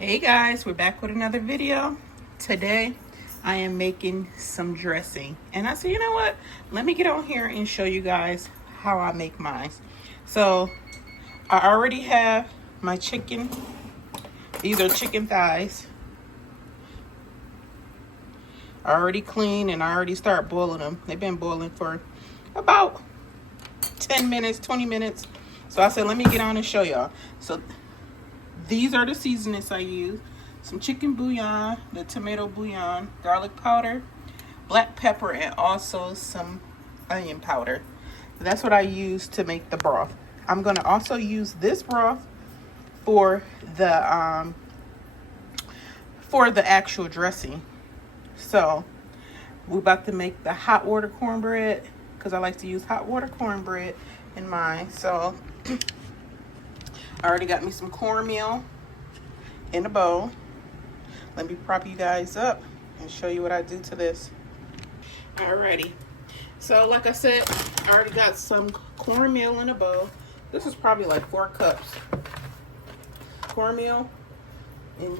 Hey guys, we're back with another video. Today I am making some dressing, and I said, you know what, let me get on here and show you guys how I make mine. So I already have my chicken. These are chicken thighs. I already cleaned and I already start boiling them. They've been boiling for about 10 minutes, 20 minutes. So I said, let me get on and show y'all. So these are the seasonings I use. Some chicken bouillon, the tomato bouillon, garlic powder, black pepper, and also some onion powder. That's what I use to make the broth. I'm going to also use this broth for the actual dressing. So we're about to make the hot water cornbread because I like to use hot water cornbread in mine. So I already got me some cornmeal in a bowl. Let me prop you guys up and show you what I do to this. Alrighty. So like I said, I already got some cornmeal in a bowl. This is probably like 4 cups. Cornmeal. And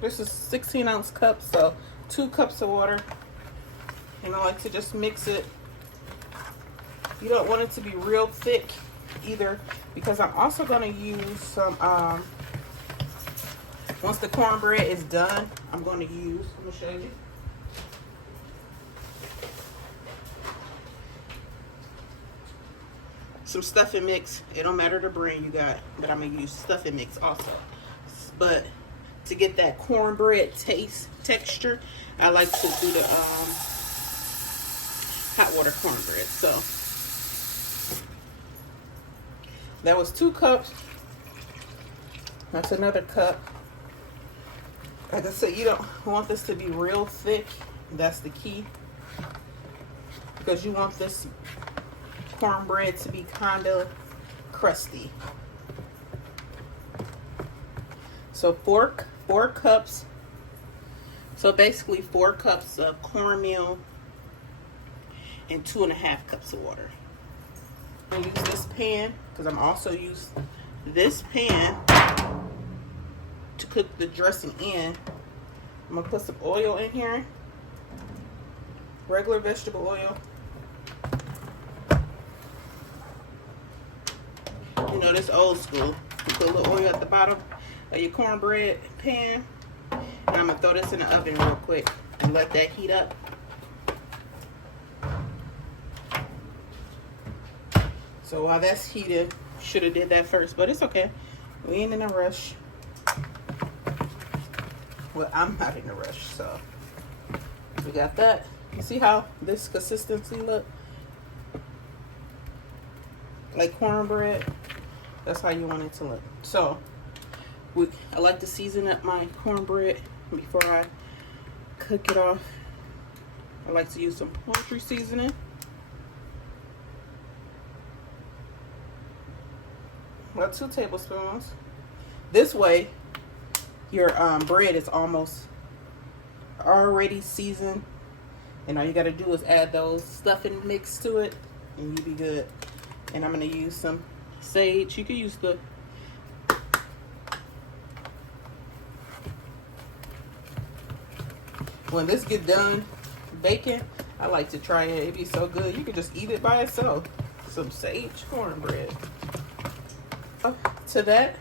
this is 16-ounce cup, so 2 cups of water. And I like to just mix it. You don't want it to be real thick either, because I'm also going to use some once the cornbread is done, I'm going to show you. Some stuffing mix. It don't matter the brand you got, but I'm going to use stuffing mix also. But to get that cornbread texture, I like to do the hot water cornbread. So that was 2 cups. That's another cup. Like I said, you don't want this to be real thick. That's the key. Because you want this cornbread to be kind of crusty. So 4 cups. So basically 4 cups of cornmeal and 2.5 cups of water. I'm gonna use this pan because I'm also use this pan to cook the dressing in. I'm gonna put some oil in here, regular vegetable oil. You know, this old school. You put a little oil at the bottom of your cornbread pan, and I'm gonna throw this in the oven real quick and let that heat up. So while that's heated, should have did that first, but it's okay. We ain't in a rush. Well, I'm not in a rush, so we got that. You see how this consistency look? Like cornbread. That's how you want it to look. So I like to season up my cornbread before I cook it off. I like to use some poultry seasoning. About 2 tablespoons. This way, your bread is almost already seasoned, and all you got to do is add those stuffing mix to it, and you'll be good. And I'm going to use some sage. You can use the when this get done baking, I like to try it. It'd be so good. You can just eat it by itself. Some sage cornbread. To that,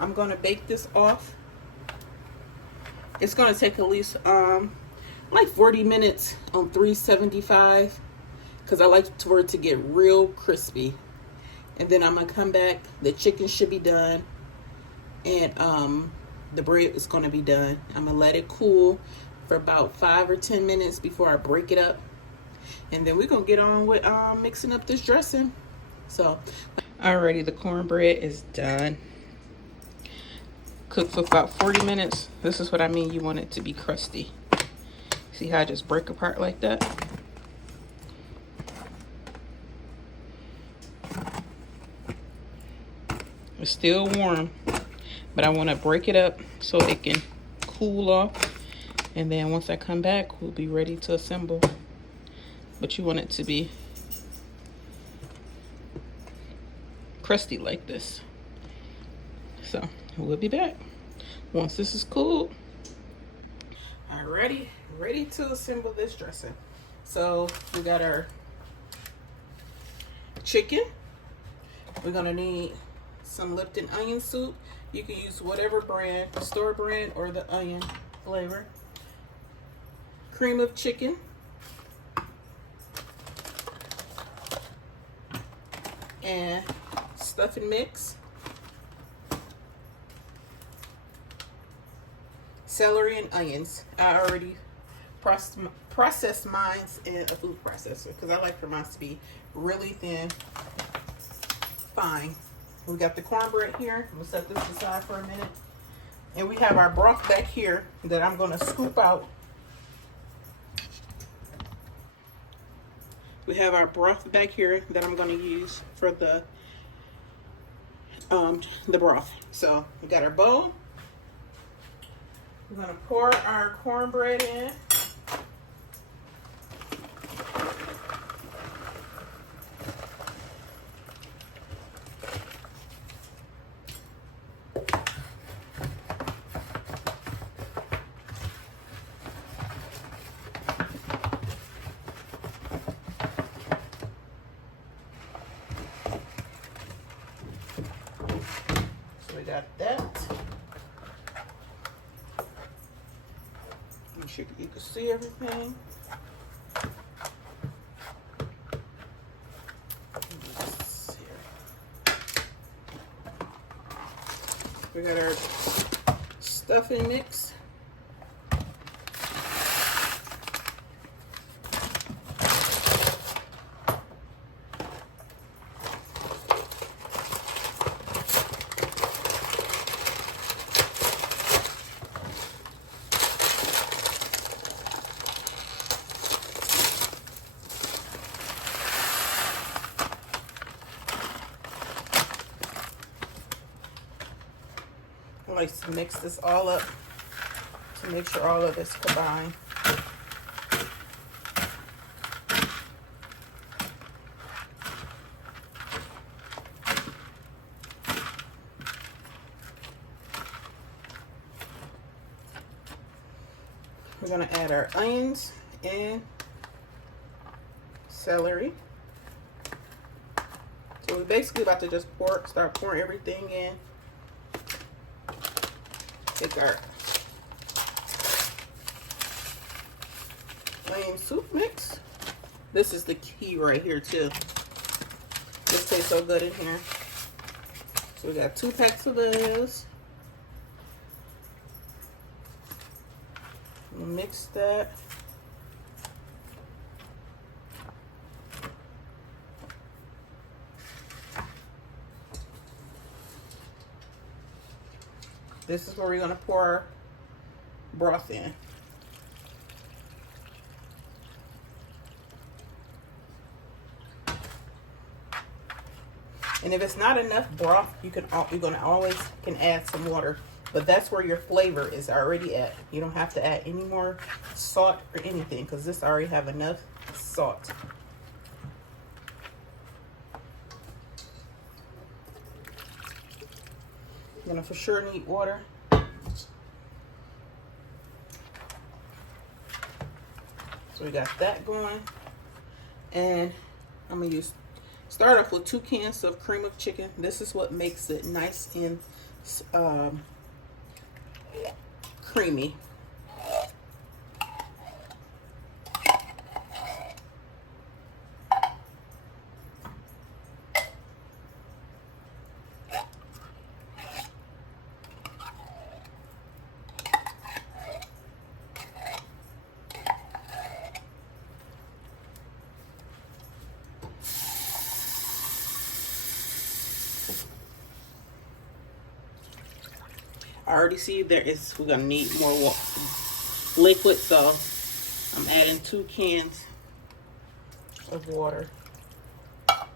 I'm going to bake this off. It's going to take at least like 40 minutes on 375 because I like for it to get real crispy. And then I'm going to come back. The chicken should be done, and the bread is going to be done. I'm going to let it cool for about 5 or 10 minutes before I break it up. And then we're going to get on with mixing up this dressing. So already the cornbread is done. Cooked for about 40 minutes. This is what I mean. You want it to be crusty. See how I just break apart like that? It's still warm, but I want to break it up so it can cool off. And then once I come back, we'll be ready to assemble. But you want it to be crusty like this. So we'll be back once this is cooled. Alrighty, ready to assemble this dressing. So we got our chicken. We're gonna need some Lipton onion soup. You can use whatever brand, store brand or the onion flavor. Cream of chicken. And stuffing mix. Celery and onions. I already processed mine in a food processor because I like for mine to be really thin, fine. We got the cornbread here. We'll set this aside for a minute. And we have our broth back here that I'm going to scoop out. We have our broth back here that I'm going to use for the broth. So we got our bowl. We're going to pour our cornbread in. So we got that. Make sure you can see everything. We got our stuffing mix. I like to mix this all up to make sure all of it's combined. We're going to add our onions and celery. So we're basically about to just start pouring everything in. Take our onion soup mix. This is the key right here too. This tastes so good in here. So we got 2 packs of this. We'll mix that. This is where we're going to pour our broth in. And if it's not enough broth, you're going to always can add some water. But that's where your flavor is already at. You don't have to add any more salt or anything because this already have enough salt. You're gonna for sure need water. So we got that going. And I'm gonna start off with 2 cans of cream of chicken. This is what makes it nice and creamy. I already see we're gonna need more liquid, so I'm adding 2 cans of water. Let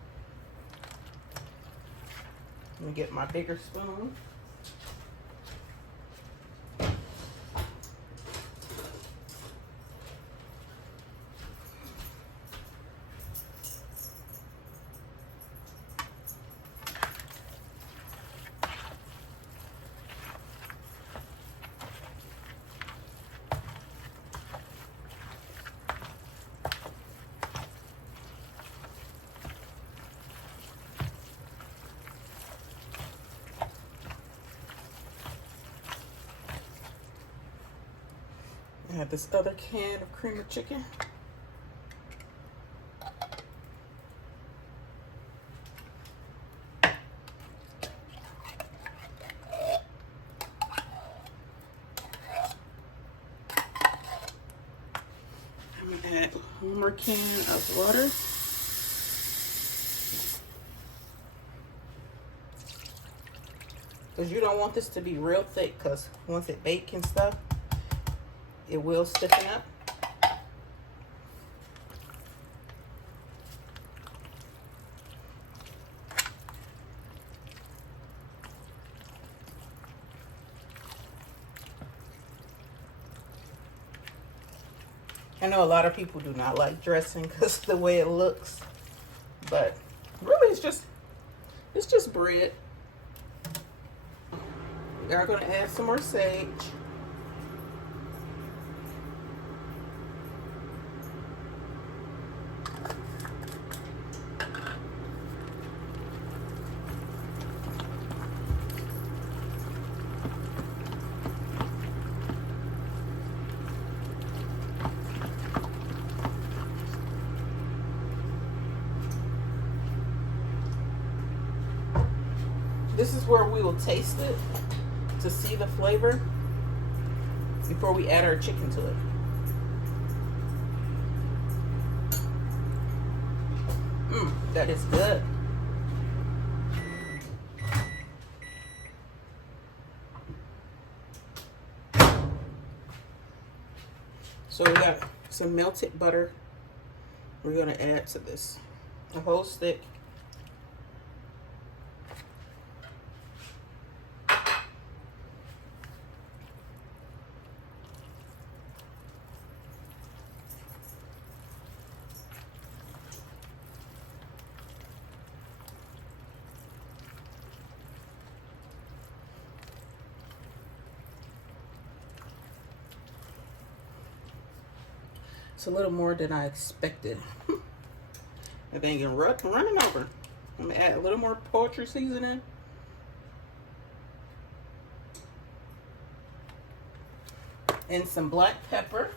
me get my bigger spoon. I have this other can of cream of chicken. I'm gonna add one more can of water. Because you don't want this to be real thick, because once it bakes and stuff, it will stiffen up. I know a lot of people do not like dressing because of the way it looks, but really it's just bread. We are going to add some more sage. This is where we will taste it to see the flavor before we add our chicken to it. That is good. So we got some melted butter we're going to add to this. A whole stick. It's a little more than I expected. I think I'm running over. I'm gonna add a little more poultry seasoning. And some black pepper.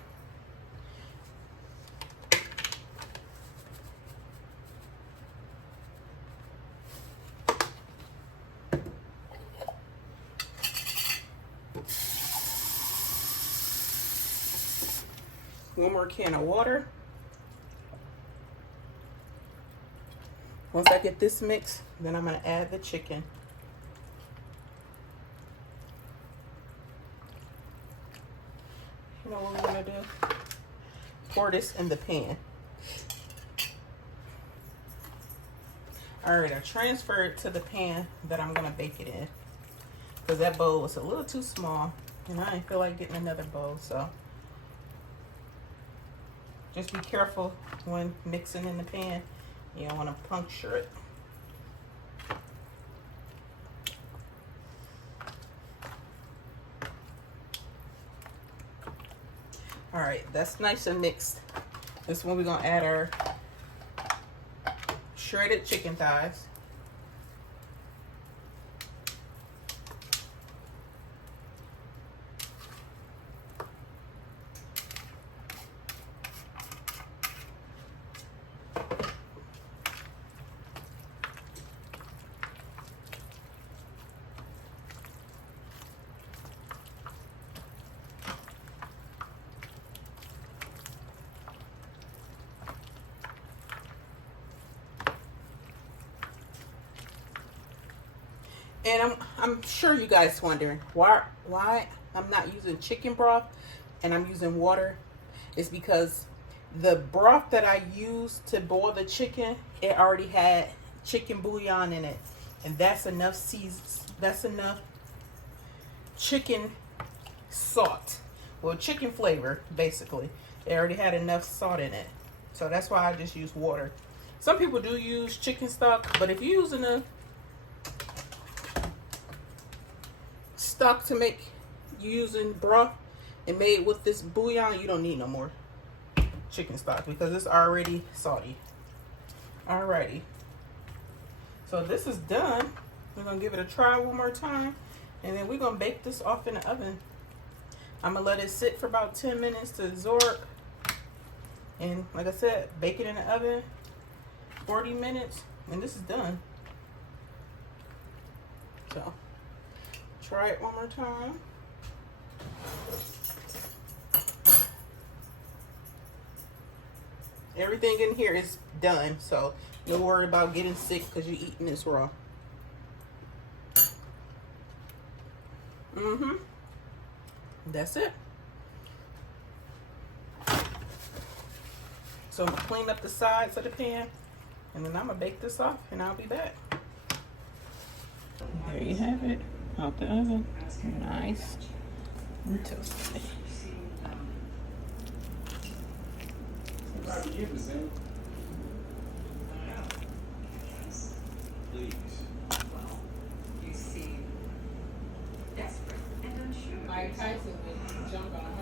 One more can of water. Once I get this mixed, then I'm going to add the chicken. You know what we're going to do? Pour this in the pan. All right, I transfer it to the pan that I'm going to bake it in, because that bowl was a little too small and I didn't feel like getting another bowl. So just be careful when mixing in the pan. You don't want to puncture it. All right, that's nice and mixed. This one we're gonna add our shredded chicken thighs. And I'm sure you guys wondering why I'm not using chicken broth and I'm using water. It's because the broth that I used to boil the chicken, it already had chicken bouillon in it, and that's enough that's enough chicken salt, well, chicken flavor basically. It already had enough salt in it, so that's why I just use water. Some people do use chicken stock, but if you're using a stock to make, you using broth and made with this bouillon, you don't need no more chicken stock because it's already salty. Alrighty, so this is done. We're gonna give it a try one more time, and then we're gonna bake this off in the oven. I'm gonna let it sit for about 10 minutes to absorb. And like I said, bake it in the oven 40 minutes and this is done. So try it one more time. Everything in here is done, so don't worry about getting sick because you're eating this raw. That's it. So I'm gonna clean up the sides of the pan and then I'm gonna bake this off and I'll be back. There you have it, out the oven. Nice and toasty. You seem desperate and unsure. Mike Tyson would jump on